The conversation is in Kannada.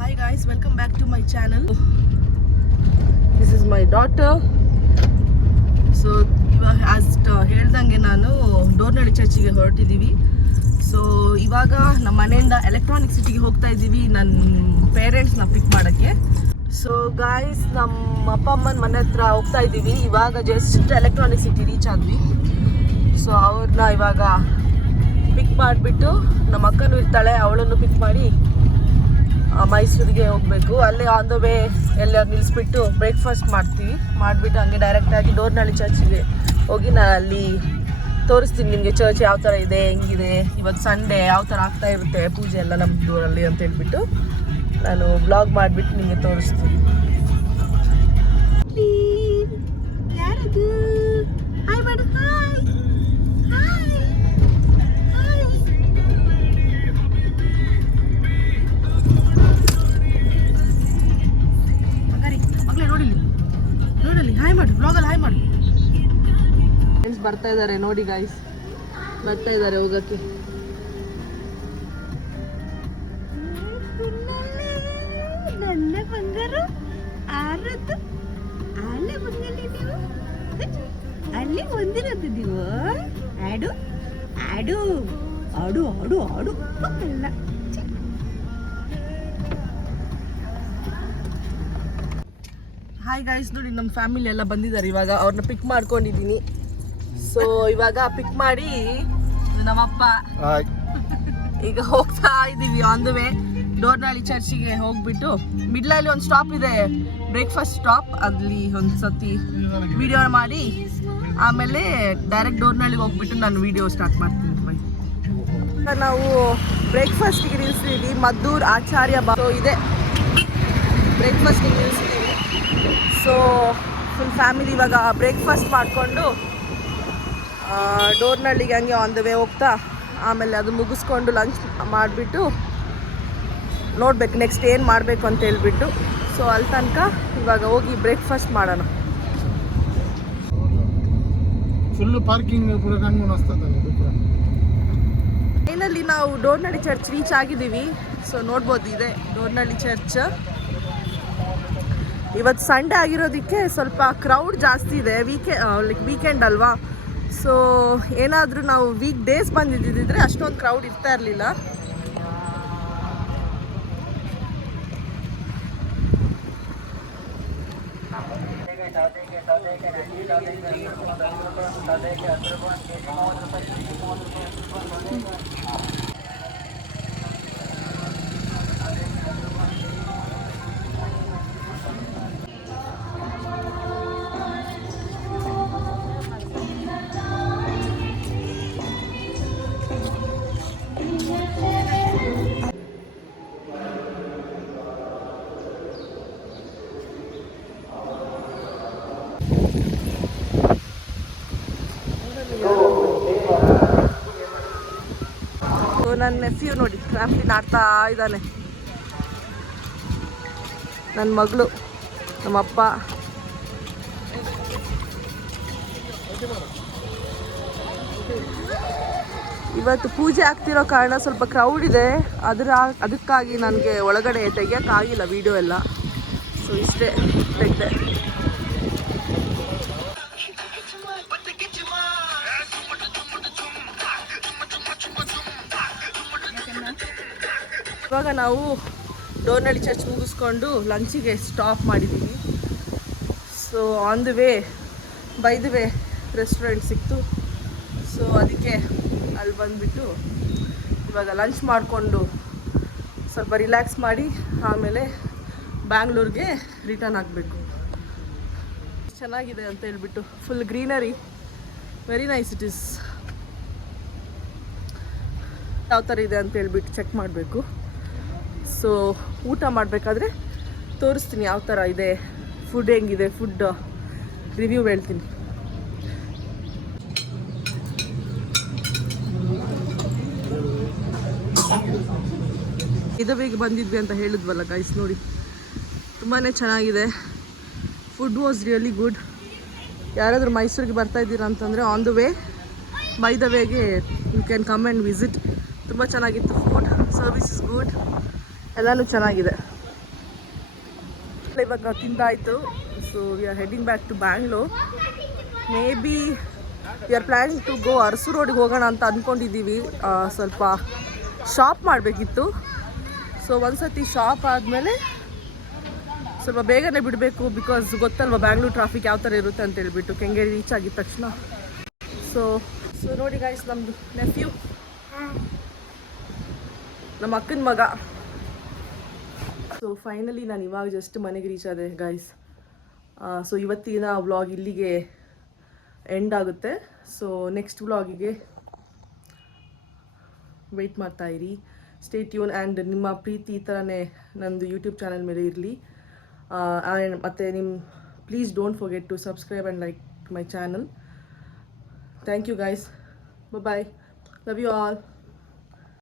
Hi guys, welcome back to my channel. This is my daughter. So ಇವಾಗ ಹೇಳ್ದಂಗೆ ನಾನು ಡೋರ್ನಳ್ಳಿ ಚರ್ಚಿಗೆ ಹೊರಟಿದ್ದೀವಿ. ಸೊ ಇವಾಗ ನಮ್ಮ ಮನೆಯಿಂದ ಎಲೆಕ್ಟ್ರಾನಿಕ್ ಸಿಟಿಗೆ ಹೋಗ್ತಾ ಇದ್ದೀವಿ ನನ್ನ ಪೇರೆಂಟ್ಸ್ನ ಪಿಕ್ ಮಾಡೋಕ್ಕೆ. ಸೊ ಗಾಯ್ಸ್, ನಮ್ಮ ಅಪ್ಪ ಅಮ್ಮನ ಮನೆ ಹತ್ರ ಹೋಗ್ತಾ ಇದ್ದೀವಿ. ಇವಾಗ ಜಸ್ಟ್ ಎಲೆಕ್ಟ್ರಾನಿಕ್ ಸಿಟಿ ರೀಚ್ ಆದ್ವಿ. ಸೊ ಅವ್ರನ್ನ ಇವಾಗ ಪಿಕ್ ಮಾಡಿಬಿಟ್ಟು ನಮ್ಮ ಅಕ್ಕನೂ ಇರ್ತಾಳೆ, ಅವಳನ್ನು ಪಿಕ್ ಮಾಡಿ ಮೈಸೂರಿಗೆ ಹೋಗಬೇಕು. ಅಲ್ಲೇ ಆನ್ ದ ವೇ ಎಲ್ಲರೂ ನಿಲ್ಲಿಸ್ಬಿಟ್ಟು ಬ್ರೇಕ್ಫಾಸ್ಟ್ ಮಾಡಿಬಿಟ್ಟು ಹಂಗೆ ಡೈರೆಕ್ಟಾಗಿ ಡೋರ್ನಳ್ಳಿ ಚರ್ಚಿಗೆ ಹೋಗಿ ನಾನು ಅಲ್ಲಿ ತೋರಿಸ್ತೀನಿ ನಿಮಗೆ ಚರ್ಚ್ ಯಾವ ಥರ ಇದೆ, ಹೆಂಗಿದೆ, ಇವತ್ತು ಸಂಡೇ ಯಾವ ಥರ ಆಗ್ತಾ ಇರುತ್ತೆ ಪೂಜೆ ಎಲ್ಲ ನಮ್ಮ ಊರಲ್ಲಿ ಅಂತ ಹೇಳ್ಬಿಟ್ಟು ನಾನು ವ್ಲಾಗ್ ಮಾಡಿಬಿಟ್ಟು ನಿಮಗೆ ತೋರಿಸ್ತೀನಿ. ಯಾರದು? ಹಾಯ್ ಮಾಡು. ಹಾಯ್ ನೋಡಲಿ, ಹಾಯ್ ಮಾಡು, ಬ್ಲಾಗಲ್ಲಿ ಹಾಯ್ ಮಾಡು. ಫ್ರೆಂಡ್ಸ್ ಬರ್ತಾ ಇದ್ದಾರೆ ನೋಡಿ ಗಾಯ್ಸ್, ಬರ್ತಾ ಇದ್ದಾರೆ ಹೋಗಕ್ಕೆ. ನನ್ನ ಬಂಗಾರ ಆರದ್ದು ಅಲ್ಲೇ ಬಂದಲ್ಲಿ ನೀವು ಅಲ್ಲಿ ಒಂದಿರೋದು ನೀವು ಆಡು ಆಡು ಆಡು ಆಡು ಆಡು ಎಲ್ಲ. ಹಾಯ್ ಗಾಯ್ಸ್, ನೋಡಿ ನಮ್ಮ ಫ್ಯಾಮಿಲಿ ಎಲ್ಲ ಬಂದಿದ್ದಾರೆ. ಇವಾಗ ಅವ್ರನ್ನ ಪಿಕ್ ಮಾಡ್ಕೊಂಡಿದ್ದೀನಿ. ಸೊ ಇವಾಗ ಪಿಕ್ ಮಾಡಿ ನಮ್ಮಪ್ಪ ಈಗ ಹೋಗ್ತಾ ಇದ್ದೀವಿ ಆನ್ ದ ವೇ ಡೋರ್ನಳ್ಳಿ ಚರ್ಚಿಗೆ ಹೋಗ್ಬಿಟ್ಟು ಮಿಡ್ಲಲ್ಲಿ ಒಂದು ಸ್ಟಾಪ್ ಇದೆ, ಬ್ರೇಕ್ಫಾಸ್ಟ್ ಸ್ಟಾಪ್. ಅಲ್ಲಿ ಒಂದು ಸತಿ ವಿಡಿಯೋ ಮಾಡಿ ಆಮೇಲೆ ಡೈರೆಕ್ಟ್ ಡೋರ್ನಳ್ಳಿಗೆ ಹೋಗ್ಬಿಟ್ಟು ನಾನು ವಿಡಿಯೋ ಸ್ಟಾರ್ಟ್ ಮಾಡ್ತೀನಿ. ನಾವು ಬ್ರೇಕ್ಫಾಸ್ಟಿಗೆ ನಿಲ್ಲಿಸ್ತೀವಿ, ಮದ್ದೂರ್ ಆಚಾರ್ಯ ಇದೆ ಬ್ರೇಕ್ಫಾಸ್ಟಿಗೆ ನಿಲ್ಲಿಸ್ತೀವಿ. ಸೊ ಫುಲ್ ಫ್ಯಾಮಿಲಿ ಇವಾಗ ಬ್ರೇಕ್ಫಾಸ್ಟ್ ಮಾಡಿಕೊಂಡು ಡೋರ್ನಳ್ಳಿಗೆ ಹಂಗೆ ಆನ್ ದ ವೇ ಹೋಗ್ತಾ ಆಮೇಲೆ ಅದು ಮುಗಿಸ್ಕೊಂಡು ಲಂಚ್ ಮಾಡಿಬಿಟ್ಟು ನೋಡ್ಬೇಕು ನೆಕ್ಸ್ಟ್ ಏನು ಮಾಡಬೇಕು ಅಂತ ಹೇಳ್ಬಿಟ್ಟು. ಸೊ ಅಲ್ಲಿ ತನಕ ಇವಾಗ ಹೋಗಿ ಬ್ರೇಕ್ಫಾಸ್ಟ್ ಮಾಡೋಣ. ಫುಲ್ಲು ಪಾರ್ಕಿಂಗ್ ಫೈನಲಿ ನಾವು ಡೋರ್ನಳ್ಳಿ ಚರ್ಚ್ ರೀಚ್ ಆಗಿದ್ದೀವಿ. ಸೊ ನೋಡ್ಬೋದು, ಇದೆ ಡೋರ್ನಳ್ಳಿ ಚರ್ಚ್. ಇವತ್ತು ಸಂಡೇ ಆಗಿರೋದಕ್ಕೆ ಸ್ವಲ್ಪ ಕ್ರೌಡ್ ಜಾಸ್ತಿ ಇದೆ, ವೀಕೆಂಡ್ ಅಲ್ವಾ. ಸೊ ಏನಾದರೂ ನಾವು ವೀಕ್ ಡೇಸ್ ಬಂದಿದ್ದಿದ್ರೆ ಅಷ್ಟೊಂದು ಕ್ರೌಡ್ ಇರ್ತಾ ಇರಲಿಲ್ಲ. ನನ್ನ ನೆಫ್ಯೂ ನೋಡಿ ಕ್ರಾಫ್ಟಿನ ಆಡ್ತಾ ಇದ್ದಾನೆ, ನನ್ನ ಮಗಳು, ನಮ್ಮಪ್ಪ. ಇವತ್ತು ಪೂಜೆ ಆಗ್ತಿರೋ ಕಾರಣ ಸ್ವಲ್ಪ ಕ್ರೌಡ್ ಇದೆ, ಅದಕ್ಕಾಗಿ ನನಗೆ ಒಳಗಡೆ ತೆಗಿಯೋಕ್ಕಾಗಿಲ್ಲ ವಿಡಿಯೋ ಎಲ್ಲ. ಸೊ ಇಷ್ಟೇ ತೆಗೆದೆ. ಇವಾಗ ನಾವು ಡೋರ್ನಳ್ಳಿ ಚರ್ಚ್ ಮುಗಿಸ್ಕೊಂಡು ಲಂಚಿಗೆ ಸ್ಟಾಪ್ ಮಾಡಿದ್ದೀವಿ. So on the way by the way restaurant ಸಿಕ್ತು. ಸೊ ಅದಕ್ಕೆ ಅಲ್ಲಿ ಬಂದುಬಿಟ್ಟು ಇವಾಗ ಲಂಚ್ ಮಾಡಿಕೊಂಡು ಸ್ವಲ್ಪ ರಿಲ್ಯಾಕ್ಸ್ ಮಾಡಿ ಆಮೇಲೆ ಬ್ಯಾಂಗ್ಳೂರಿಗೆ ರಿಟರ್ನ್ ಆಗಬೇಕು. ಚೆನ್ನಾಗಿದೆ ಅಂತ ಹೇಳ್ಬಿಟ್ಟು full greenery, very nice it is. ಯಾವ ಥರ ಇದೆ ಅಂತ ಹೇಳ್ಬಿಟ್ಟು ಚೆಕ್ ಮಾಡಬೇಕು. ಸೊ ಊಟ ಮಾಡಬೇಕಾದ್ರೆ ತೋರಿಸ್ತೀನಿ ಯಾವ ಥರ ಇದೆ, ಫುಡ್ ಹೆಂಗಿದೆ, ಫುಡ್ ರಿವ್ಯೂ ಹೇಳ್ತೀನಿ. ಇದವಿಗೆ ಬಂದಿದ್ವಿ ಅಂತ ಹೇಳಿದ್ವಲ್ಲ ಗೈಸ್, ನೋಡಿ ತುಂಬಾ ಚೆನ್ನಾಗಿದೆ. Food was really good. ಯಾರಾದರೂ ಮೈಸೂರಿಗೆ ಬರ್ತಾ ಇದ್ದೀರಾ ಅಂತಂದರೆ on the way by the ವೇಗೆ you can come and visit. ತುಂಬ ಚೆನ್ನಾಗಿತ್ತು, ಫುಡ್ ಸರ್ವಿಸ್ ಇಸ್ ಗುಡ್, ಎಲ್ಲನೂ ಚೆನ್ನಾಗಿದೆ. ಇವಾಗ ತಿಂದಾಯಿತು. So we are heading back to Bangalore. Maybe we are planning to go Arasu ರೋಡಿಗೆ ಹೋಗೋಣ ಅಂತ ಅಂದ್ಕೊಂಡಿದ್ದೀವಿ. ಸ್ವಲ್ಪ ಶಾಪ್ ಮಾಡಬೇಕಿತ್ತು. ಸೊ ಒಂದ್ಸತಿ ಶಾಪ್ ಆದಮೇಲೆ ಸ್ವಲ್ಪ ಬೇಗನೆ ಬಿಡಬೇಕು, ಬಿಕಾಸ್ ಗೊತ್ತಲ್ವ ಬ್ಯಾಂಗ್ಳೂರ್ ಟ್ರಾಫಿಕ್ ಯಾವ ಥರ ಇರುತ್ತೆ ಅಂತ ಹೇಳ್ಬಿಟ್ಟು ಕೆಂಗೇರಿ ರೀಚ್ ಆಗಿದ ತಕ್ಷಣ. ಸೊ ನೋಡಿ ಗೈಸ್, ನಮ್ಮದು ನೆಫ್ಯೂ, ನಮ್ಮ ಅಕ್ಕನ ಮಗ. ಸೊ ಫೈನಲಿ ನಾನು ಇವಾಗ ಜಸ್ಟ್ ಮನೆಗೆ ರೀಚ್ ಆದೆ ಗೈಸ್. ಸೊ ಇವತ್ತಿನ ವ್ಲಾಗ್ ಇಲ್ಲಿಗೆ ಎಂಡ್ ಆಗುತ್ತೆ. ಸೊ ನೆಕ್ಸ್ಟ್ ವ್ಲಾಗಿಗೆ ವೆಯ್ಟ್ ಮಾಡ್ತಾ ಇರಿ. Stay tune. ಆ್ಯಂಡ್ ನಿಮ್ಮ ಪ್ರೀತಿ ಈ ಥರನೇ ನಂದು ಯೂಟ್ಯೂಬ್ ಚಾನಲ್ ಮೇಲೆ ಇರಲಿ. ಮತ್ತು please don't forget to subscribe and like my channel. Thank you guys. Bye. Love you all.